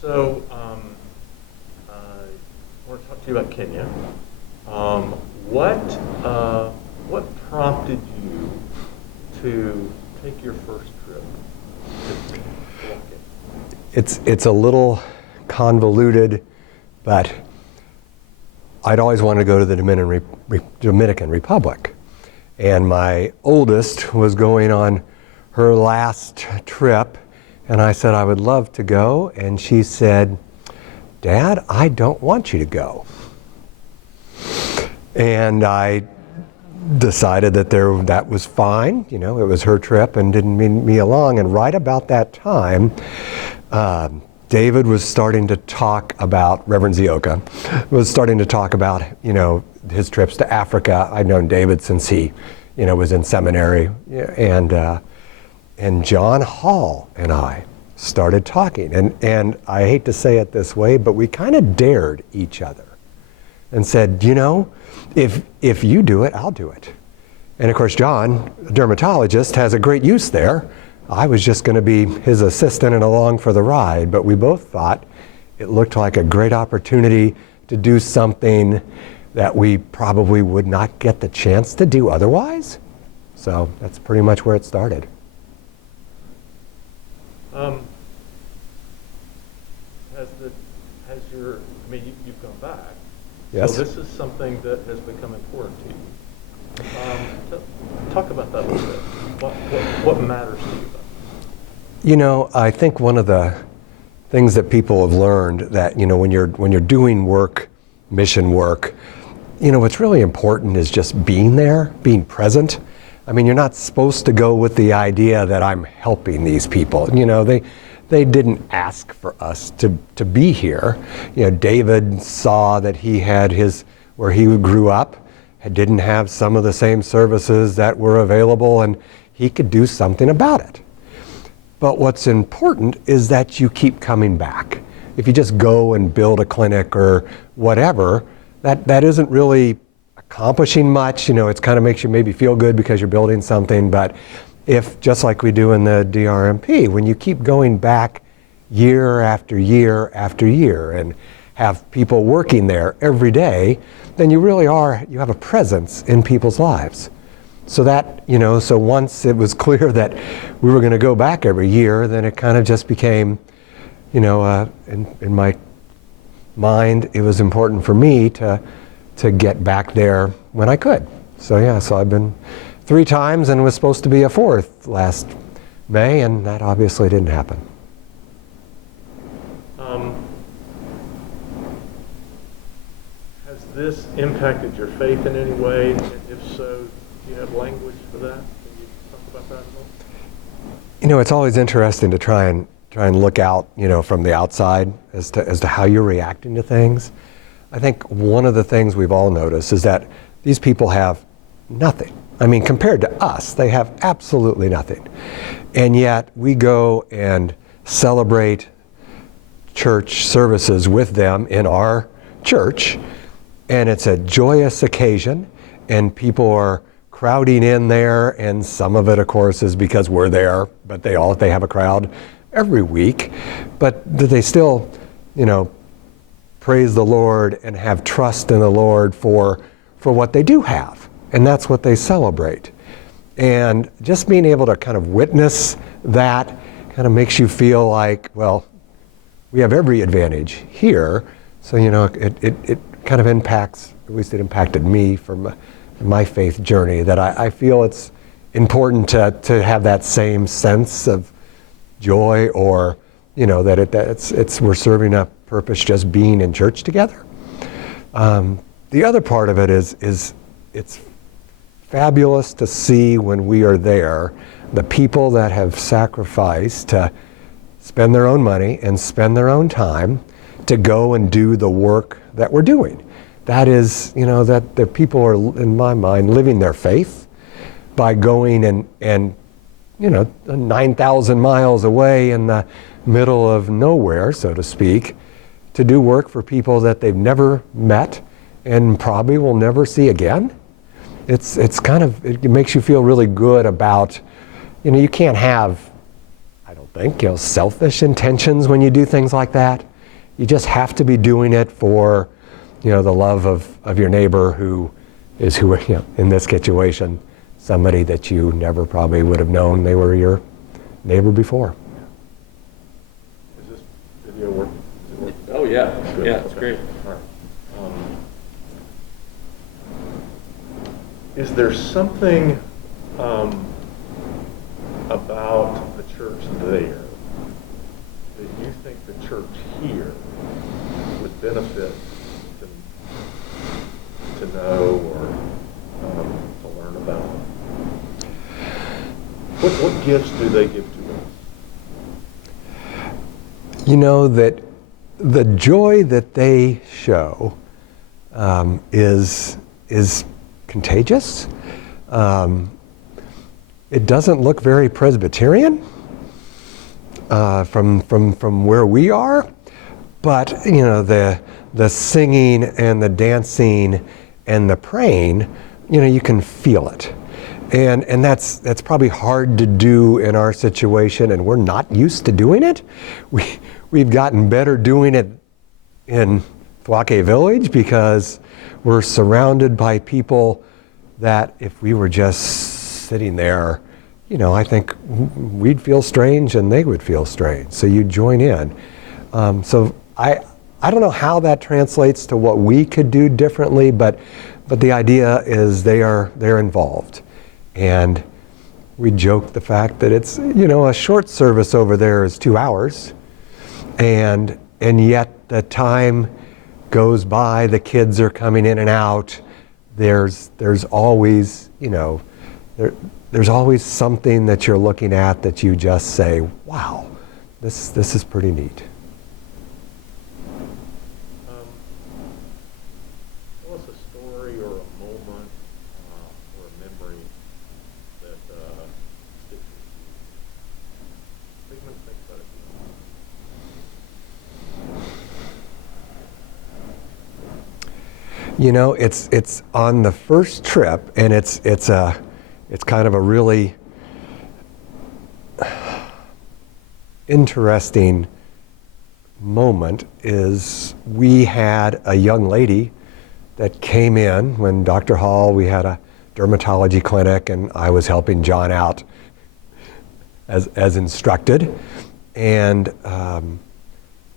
So, I want to talk to you about Kenya. What what prompted you to take your first trip to Walking? It's a little convoluted, but I'd always wanted to go to the Dominican Republic. And my oldest was going on her last trip, and I said I would love to go, and she said, "Dad, I don't want you to go." And I decided that was fine. You know, it was her trip and didn't mean me along. And right about that time, David was starting to talk about, Reverend Zioka was starting to talk about, his trips to Africa. I'd known David since he, was in seminary. And John Hall and I started talking. And I hate to say it this way, but we kind of dared each other and said, if you do it, I'll do it. And of course, John, a dermatologist, has a great use there. I was just going to be his assistant and along for the ride, but we both thought it looked like a great opportunity to do something that we probably would not get the chance to do otherwise. So that's pretty much where it started. You've gone back. Yes. So this is something that has become important to you. Talk about that a little bit. What matters to you about it? I think one of the things that people have learned that, when you're doing work, mission work, what's really important is just being there, being present. I mean, you're not supposed to go with the idea that I'm helping these people. They didn't ask for us to be here. David saw that he had where he grew up, didn't have some of the same services that were available, and he could do something about it. But what's important is that you keep coming back. If you just go and build a clinic or whatever, that isn't really accomplishing much. It kind of makes you maybe feel good because you're building something, but if, just like we do in the DRMP, when you keep going back year after year after year and have people working there every day, then you have a presence in people's lives. So that, so once it was clear that we were going to go back every year, then it kind of just became, in my mind, it was important for me to get back there when I could. So I've been 3 times and was supposed to be a 4th last May, and that obviously didn't happen. Has this impacted your faith in any way? And if so, do you have language for that? Can you talk about that at all? It's always interesting to try and look out, from the outside as to how you're reacting to things. I think one of the things we've all noticed is that these people have nothing. I mean, compared to us, they have absolutely nothing. And yet we go and celebrate church services with them in our church, and it's a joyous occasion, and people are crowding in there, and some of it, of course, is because we're there, but they have a crowd every week. But they still, praise the Lord and have trust in the Lord for what they do have. And that's what they celebrate. And just being able to kind of witness that kind of makes you feel like, well, we have every advantage here. So, it kind of impacts, at least it impacted me from my faith journey, that I feel it's important to have that same sense of joy, or, that we're serving a purpose just being in church together. The other part of it is it's fabulous to see when we are there, the people that have sacrificed to spend their own money and spend their own time to go and do the work that we're doing. That is, that the people are, in my mind, living their faith by going and 9,000 miles away in the middle of nowhere, so to speak, to do work for people that they've never met and probably will never see again. It makes you feel really good about, you can't have, I don't think, selfish intentions when you do things like that. You just have to be doing it for, the love of your neighbor who, in this situation, somebody that you never probably would have known they were your neighbor before. Is this video working? Is it working? Oh, yeah. Good. Yeah, it's Okay. great. All right. Is there something about the church there that you think the church here would benefit to know or to learn about? What gifts do they give to us? That the joy that they show is contagious. It doesn't look very Presbyterian from where we are, but the singing and the dancing and the praying, you can feel it. And that's probably hard to do in our situation, and we're not used to doing it. We've gotten better doing it in Thwake Village because we're surrounded by people that if we were just sitting there, I think we'd feel strange and they would feel strange. So you join in. So I don't know how that translates to what we could do differently, but the idea is they're involved. And we joke the fact that it's, a short service over there is 2 hours. And yet the time goes by, the kids are coming in and out. There's always, there's always something that you're looking at that you just say, wow, this is pretty neat. Tell us a story or a moment or a memory that sticks with you. Think about it. It's on the first trip, and it's kind of a really interesting moment. Is we had a young lady that came in when Dr. Hall, we had a dermatology clinic, and I was helping John out as instructed, and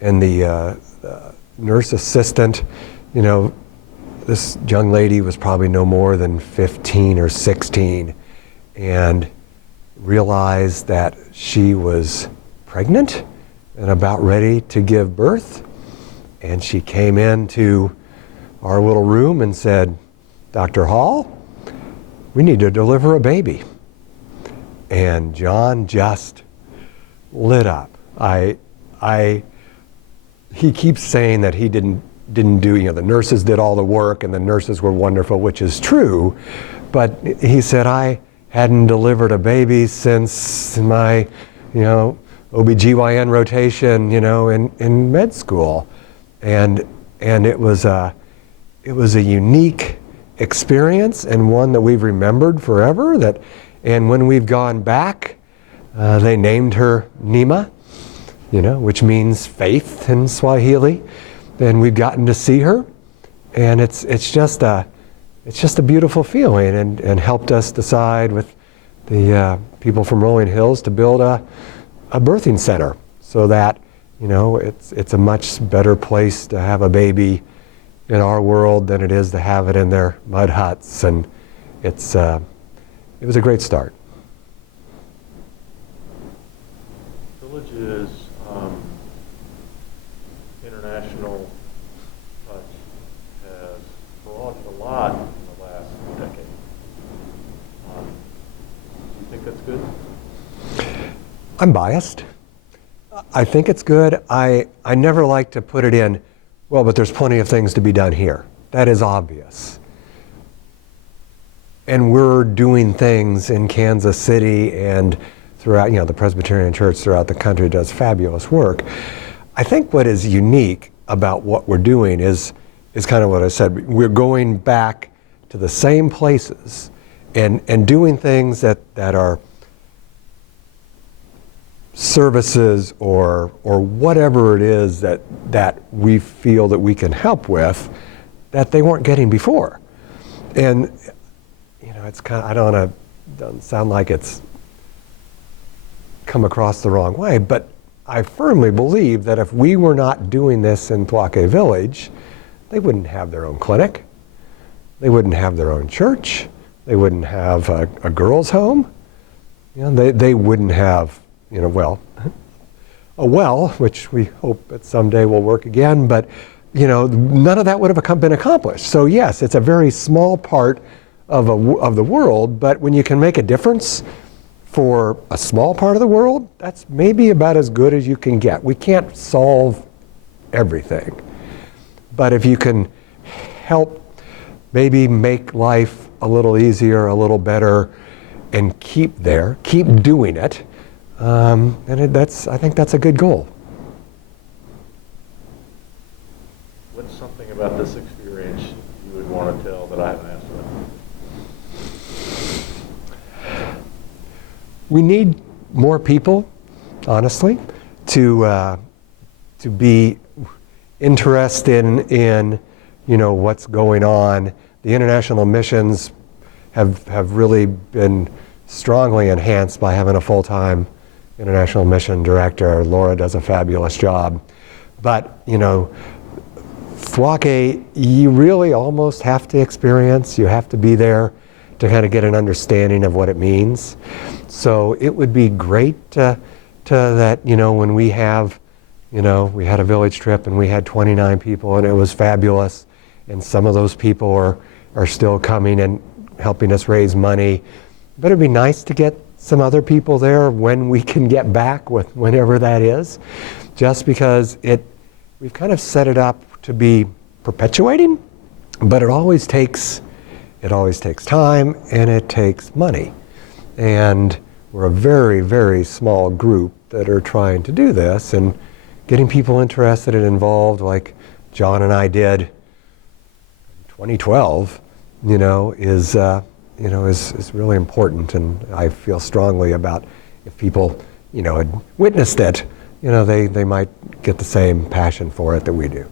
the nurse assistant, this young lady was probably no more than 15 or 16 and realized that she was pregnant and about ready to give birth. And she came into our little room and said, Dr. Hall, we need to deliver a baby. And John just lit up. He keeps saying that he didn't do, the nurses did all the work and the nurses were wonderful, which is true. But he said, I hadn't delivered a baby since my, OBGYN rotation, in med school. And it was a unique experience and one that we've remembered forever. And when we've gone back, they named her Nima, which means faith in Swahili. And we've gotten to see her, and it's just a beautiful feeling, and helped us decide with the people from Rolling Hills to build a birthing center so that it's a much better place to have a baby in our world than it is to have it in their mud huts, and it was a great start. Villages, international touch has broadened a lot in the last decade. Do you think that's good? I'm biased. I think it's good. I never like to put it in, well, but there's plenty of things to be done here. That is obvious. And we're doing things in Kansas City and throughout, the Presbyterian Church throughout the country does fabulous work. I think what is unique about what we're doing is kind of what I said. We're going back to the same places and doing things that are services or whatever it is that we feel that we can help with that they weren't getting before. And it's kind of, I don't want to, doesn't sound like it's come across the wrong way, but I firmly believe that if we were not doing this in Thwacke Village, they wouldn't have their own clinic, they wouldn't have their own church, they wouldn't have a girls' home, they wouldn't have, a well, which we hope that someday will work again, but none of that would have been accomplished. So yes, it's a very small part of the world, but when you can make a difference for a small part of the world, that's maybe about as good as you can get. We can't solve everything, but if you can help maybe make life a little easier, a little better, and keep doing it, and I think that's a good goal. What's something about this experience you would want to tell that I haven't asked about? We need more people, honestly, to be interested in what's going on. The international missions have really been strongly enhanced by having a full-time international mission director. Laura does a fabulous job. But, Thwacke, you really almost have to experience, you have to be there to kind of get an understanding of what it means. So it would be great to that, when we have, we had a village trip and we had 29 people and it was fabulous. And some of those people are still coming and helping us raise money. But it'd be nice to get some other people there when we can get back, with whenever that is, just because we've kind of set it up to be perpetuating, but it always takes time and it takes money. And we're a very, very small group that are trying to do this, and getting people interested and involved like John and I did in 2012, is really important. And I feel strongly about if people, had witnessed it, they might get the same passion for it that we do.